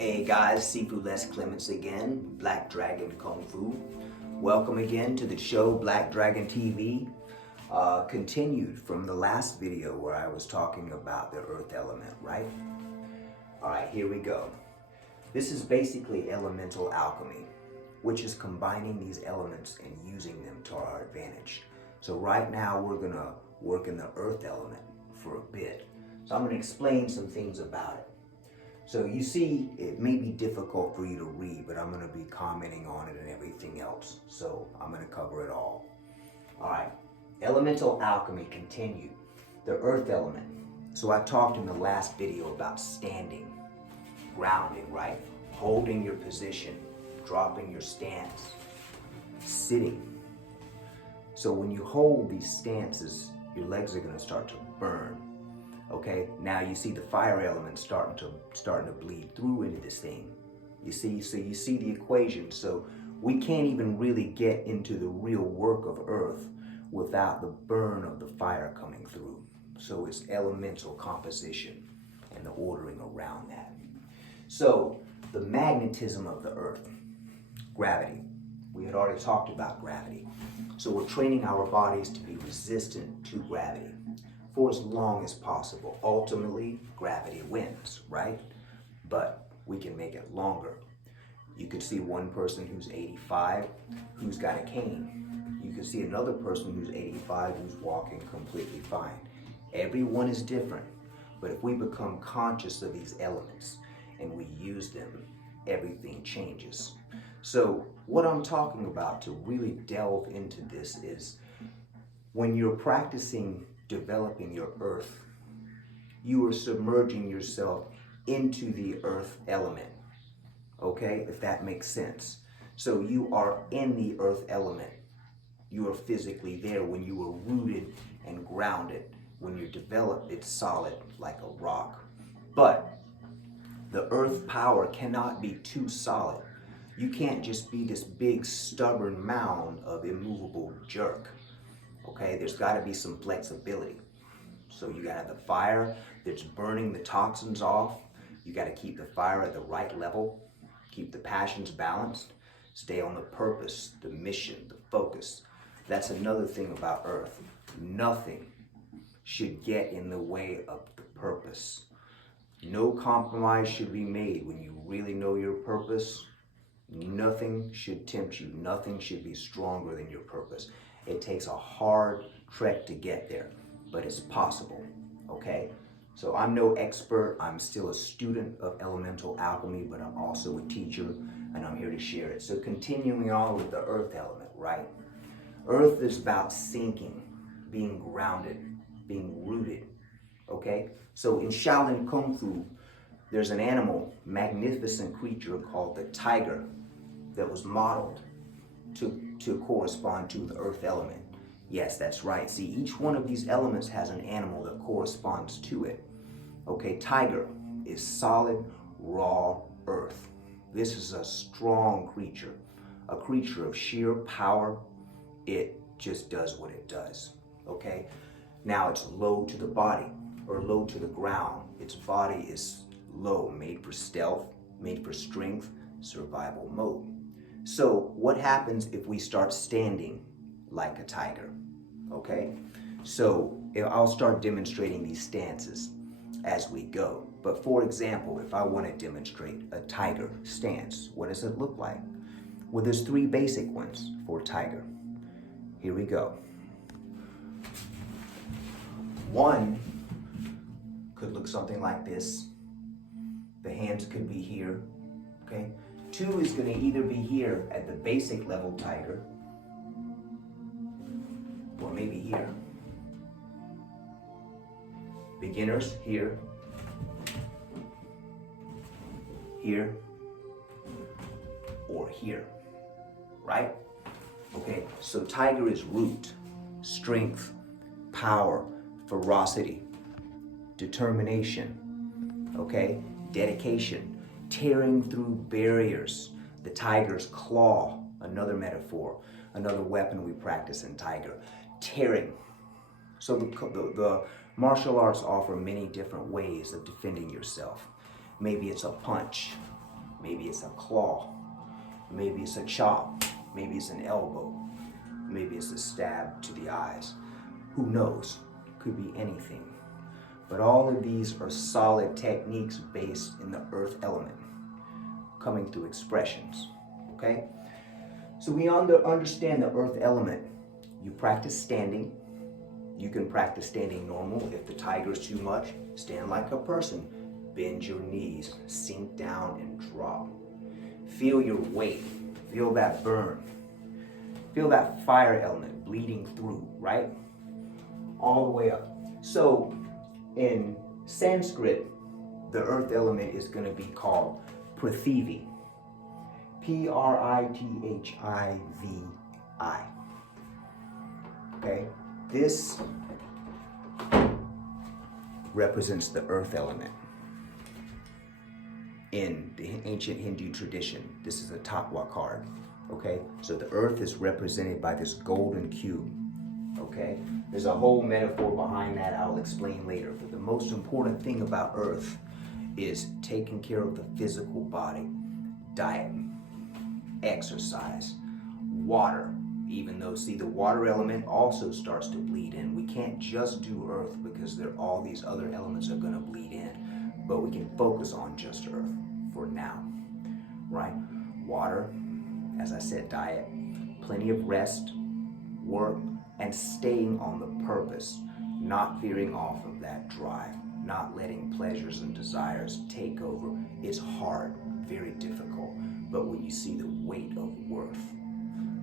Hey guys, Seafood Les Clements again, Black Dragon Kung Fu. Welcome again to the show Black Dragon TV. Continued from the last video where I was talking about the earth element, right? Alright, here we go. This is basically elemental alchemy, which is combining these elements and using them to our advantage. So right now we're gonna work in the earth element for a bit. So I'm gonna explain some things about it. So you see, it may be difficult for you to read, but I'm going to be commenting on it and everything else. So I'm going to cover it all. All right, elemental alchemy continued. The earth element. So I talked in the last video about standing, grounding, right? Holding your position, dropping your stance, sitting. So when you hold these stances, your legs are going to start to burn. Okay, now you see the fire element starting to bleed through into this thing. You see, so you see the equation. So we can't even really get into the real work of earth without the burn of the fire coming through. So it's elemental composition and the ordering around that. So the magnetism of the earth, gravity. We had already talked about gravity. So we're training our bodies to be resistant to gravity for as long as possible. Ultimately, gravity wins, right? But we can make it longer. You could see one person who's 85 who's got a cane. You could see another person who's 85 who's walking completely fine. Everyone is different, but if we become conscious of these elements and we use them, everything changes. So what I'm talking about to really delve into this is when you're practicing developing your earth, you are submerging yourself into the earth element, okay, if that makes sense. So you are in the earth element. You are physically there. When you are rooted and grounded, when you're developed, it's solid like a rock. But the earth power cannot be too solid. You can't just be this big stubborn mound of immovable jerk. Okay, there's got to be some flexibility. So you got to have the fire that's burning the toxins off. You got to keep the fire at the right level, keep the passions balanced, stay on the purpose, the mission, the focus. That's another thing about earth. Nothing should get in the way of the purpose. No compromise should be made when you really know your purpose. Nothing should tempt you. Nothing should be stronger than your purpose. It takes a hard trek to get there, but it's possible, okay? So I'm no expert. I'm still a student of elemental alchemy, but I'm also a teacher, and I'm here to share it. So continuing on with the earth element, right? Earth is about sinking, being grounded, being rooted, okay? So in Shaolin Kung Fu, there's an animal, magnificent creature called the tiger that was modeled to correspond to the earth element. Yes, that's right. See, each one of these elements has an animal that corresponds to it. Okay, tiger is solid, raw earth. This is a strong creature, a creature of sheer power. It just does what it does, okay? Now it's low to the body, or low to the ground. Its body is low, made for stealth, made for strength, survival mode. So what happens if we start standing like a tiger, okay? So I'll start demonstrating these stances as we go. But for example, if I want to demonstrate a tiger stance, what does it look like? Well, there's three basic ones for tiger. Here we go. One could look something like this. The hands could be here, okay? Two is going to either be here at the basic level tiger, or maybe here. Beginners here, here, or here, right? Okay, so tiger is root, strength, power, ferocity, determination, okay? Dedication. Tearing through barriers. The tiger's claw, another metaphor, another weapon we practice in tiger. Tearing. So the martial arts offer many different ways of defending yourself. Maybe it's a punch, Maybe it's a claw. Maybe it's a chop. Maybe it's an elbow. Maybe it's a stab to the eyes. Who knows? Could be anything. But all of these are solid techniques based in the earth element, coming through expressions, okay? So we understand the earth element. You practice standing. You can practice standing normal. If the tiger is too much, stand like a person. Bend your knees, sink down and drop. Feel your weight. Feel that burn. Feel that fire element bleeding through, right? All the way up. So in Sanskrit, the earth element is going to be called Prithivi. Prithivi. Okay? This represents the earth element. In the ancient Hindu tradition, this is a Tatwa card. Okay? So the earth is represented by this golden cube. Okay? There's a whole metaphor behind that I'll explain later. But the most important thing about earth is taking care of the physical body, diet, exercise, water. Even though, see, the water element also starts to bleed in. We can't just do earth because all these other elements are going to bleed in. But we can focus on just earth for now, right? Water, as I said, diet, plenty of rest, work, and staying on the purpose, not veering off of that drive, not letting pleasures and desires take over. It's hard, very difficult, but when you see the weight of worth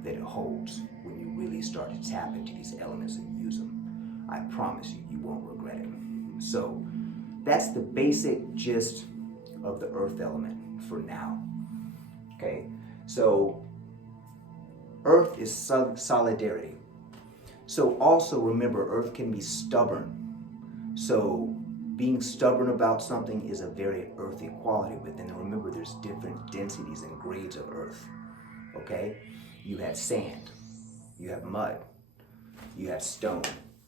that it holds, when you really start to tap into these elements and use them, I promise you, you won't regret it. So that's the basic gist of the earth element for now. Okay, so earth is solidarity. So also remember, earth can be stubborn. So being stubborn about something is a very earthy quality, but then remember there's different densities and grades of earth. Okay, you have sand, you have mud, you have stone.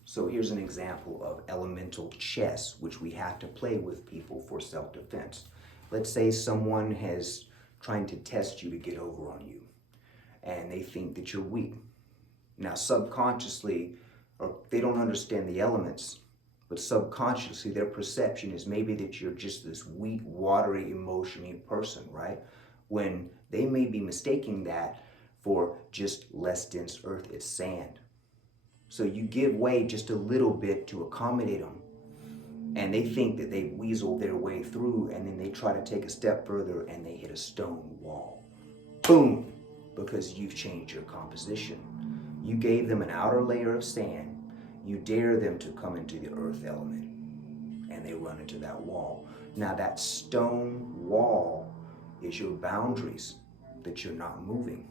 So here's an example of elemental chess, which we have to play with people for self-defense. Let's say someone has trying to test you to get over on you, and they think that you're weak. Now, subconsciously, or they don't understand the elements, but subconsciously their perception is maybe that you're just this weak, watery, emotional person, right? When they may be mistaking that for just less dense earth, it's sand. So you give way just a little bit to accommodate them, and they think that they weasel their way through, and then they try to take a step further and they hit a stone wall. Boom! Because you've changed your composition. You gave them an outer layer of sand. You dare them to come into the earth element, and they run into that wall. Now that stone wall is your boundaries that you're not moving.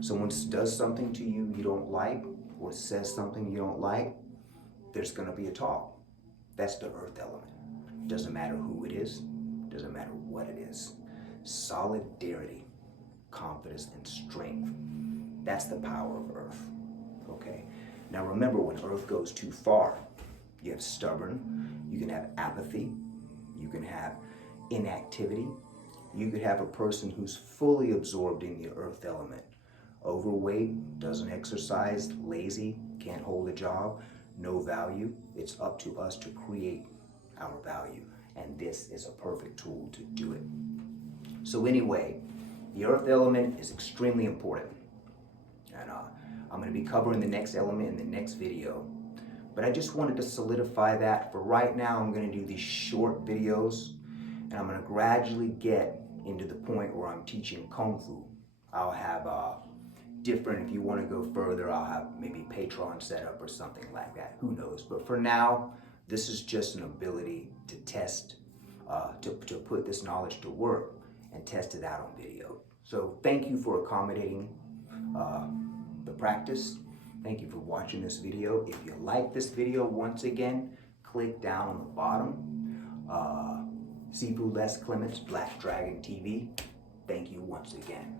Someone does something to you you don't like, or says something you don't like, there's going to be a talk. That's the earth element. Doesn't matter who it is, doesn't matter what it is. Solidarity, confidence, and strength. That's the power of earth. Okay? Now remember, when earth goes too far, you have stubborn, you can have apathy, you can have inactivity, you could have a person who's fully absorbed in the earth element. Overweight, doesn't exercise, lazy, can't hold a job, no value. It's up to us to create our value, and this is a perfect tool to do it. So anyway, the earth element is extremely important, and I'm going to be covering the next element in the next video, but I just wanted to solidify that. For right now, I'm going to do these short videos, and I'm going to gradually get into the point where I'm teaching Kung Fu. I'll have different, if you want to go further, I'll have maybe Patreon set up or something like that. Who knows? But for now, this is just an ability to test, to put this knowledge to work and test it out on video. So thank you for accommodating the practice. Thank you for watching this video. If you like this video, once again, click down on the bottom. Sifu Les Clements, Black Dragon TV. Thank you once again.